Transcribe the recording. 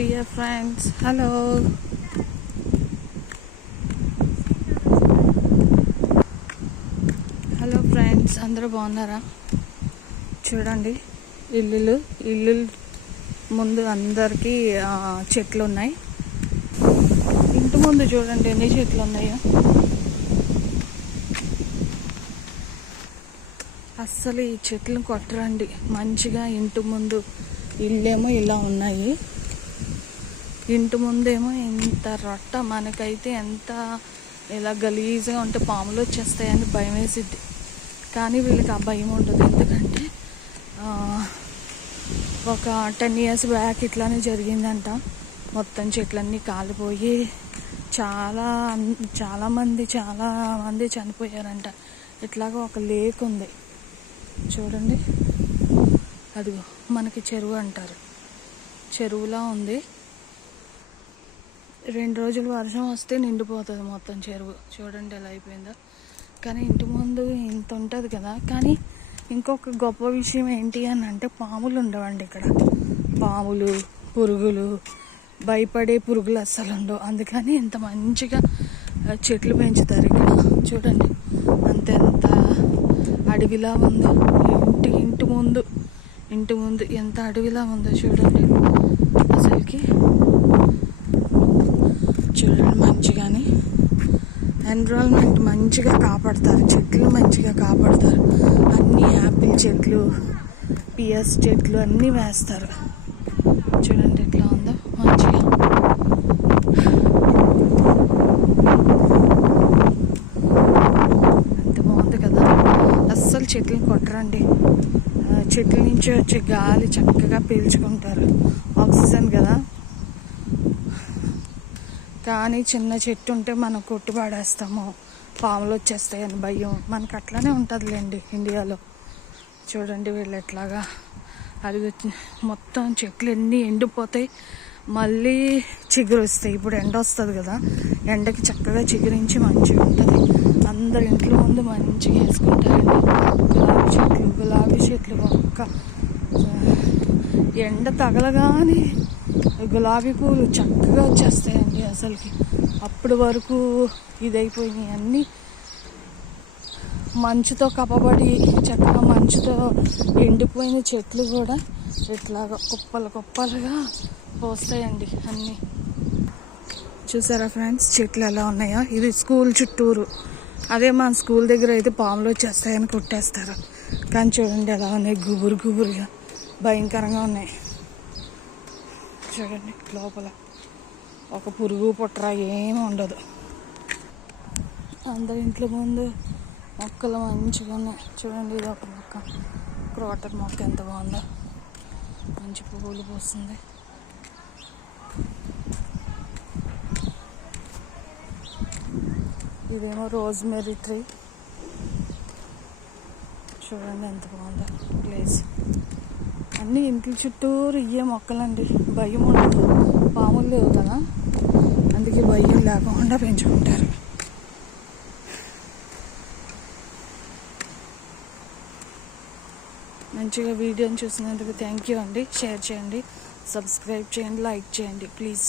Dear friends hello hello friends అందరూ బాగున్నారా? చూడండి. ఇల్లులు ఇల్లు ముందు అందరికీ చెట్లు ఉన్నాయి ఇంటి ముందు చూడండి ఎన్ని చెట్లు ఉన్నాయో అస్సలు ఈ చెట్లను కొట్టరండి. మంచిగా ఇంటి ముందు ఇల్లేమో ఇలా ఉన్నాయి. ఇంటి ముందేమో ఇంత రొట్ట మనకైతే ఎంత ఇలా గలీజ్గా ఉంటే పాములు వచ్చేస్తాయని భయం వేసిద్ది కానీ వీళ్ళకి ఆ భయం ఉండదు. ఎందుకంటే ఒక టెన్ ఇయర్స్ బ్యాక్ ఇట్లానే జరిగిందంట. మొత్తం చెట్లన్నీ కాలిపోయి చాలా చాలామంది చాలామంది చాలా మంది చనిపోయారంట. ఇట్లాగా ఒక లేక్ ఉంది. చూడండి. అదిగో మనకి చెరువు అంటారు. చెరువులా ఉంది. రెండు రోజులు వర్షం వస్తే నిండిపోతుంది మొత్తం చెరువు. చూడండి ఎలా అయిపోయిందో. కానీ ఇంటి ముందు ఇంత ఉంటుంది కదా. కానీ ఇంకొక గొప్ప విషయం ఏంటి అని అంటే పాములు ఉండవండి ఇక్కడ. పాములు పురుగులు భయపడే పురుగులు అస్సలు ఉండవు. అందుకని ఇంత మంచిగా చెట్లు పెంచుతారు ఇక్కడ. చూడండి. అంతెంత అడవిలా ఉందో. ఇంటి ఇంటి ముందు ఇంటి ముందు ఎంత అడవిలా ఉందో చూడండి. అసలుకి చూడండి మంచిగాని ఎన్విరాన్మెంట్ మంచిగా కాపాడతారు. చెట్లు మంచిగా కాపాడతారు. అన్ని యాపిల్ చెట్లు పియర్స్ చెట్లు అన్నీ వేస్తారు. చూడండి ఎట్లా ఉందో. మంచిగా. అంత బాగుంది కదా. అస్సలు చెట్లను కొట్టరండి. చెట్ల నుంచి వచ్చే గాలి చక్కగా పీల్చుకుంటారు. ఆక్సిజన్ కదా. కానీ చిన్న చెట్టు ఉంటే మనం కొట్టి పడేస్తాము. పాములు వచ్చేస్తాయని భయం. మనకు అట్లానే ఉంటుందిలేండి ఇండియాలో. చూడండి వీళ్ళు ఎట్లాగా అది మొత్తం చెట్లు ఎన్ని ఎండిపోతాయి. మళ్ళీ చిగురు వస్తాయి. ఇప్పుడు ఎండ వస్తుంది కదా. ఎండకి చక్కగా చిగురించి మంచిగా ఉంటుంది. అందరు ఇంట్లో ముందు మంచిగా వేసుకుంటారండి. గులాబీ చెట్లు గులాబీ చెట్లు ఒక్క ఎండ తగలగానే గులాబీ పూలు చక్కగా వచ్చేస్తాయండి అసలుకి. అప్పటి వరకు ఇదైపోయినాయి అన్నీ. మంచుతో కప్పబడి చక్కగా మంచుతో ఎండిపోయిన చెట్లు కూడా ఇట్లాగా కుప్పలు కుప్పలుగా పోస్తాయండి అన్నీ. చూసారా ఫ్రెండ్స్ చెట్లు ఎలా ఉన్నాయో? ఇది స్కూల్ చుట్టూరు. అదే మన స్కూల్ దగ్గర అయితే పాములు వచ్చేస్తాయని కొట్టేస్తారు. కానీ చూడండి ఎలా ఉన్నాయి గుబురు గుబురుగా భయంకరంగా ఉన్నాయి. చూడండి లోపల. ఒక పురుగు పుట్ర ఏమీ ఉండదు. అందరి ఇంట్లో ముందు మొక్కలు మంచిగా ఉన్నాయి. చూడండి ఇది ఒక మొక్క. క్రోటర్ మొక్క ఎంత బాగుందో. మంచి పువ్వులు పూస్తుంది. ఇదేమో రోజ్మెరీ ట్రీ. చూడండి ఎంత బాగుందో. ప్లేస్ అన్ని ఇంటి చుట్టూరు ఇయ్యే మొక్కలండి. భయం ఉండదు. పాములు లేవు కదా. అందుకే భయం లేకుండా పెంచుకుంటారు. మంచిగా వీడియోని చూసినందుకు థ్యాంక్ యూ అండి. షేర్ చేయండి. సబ్స్క్రైబ్ చేయండి. లైక్ చేయండి. ప్లీజ్.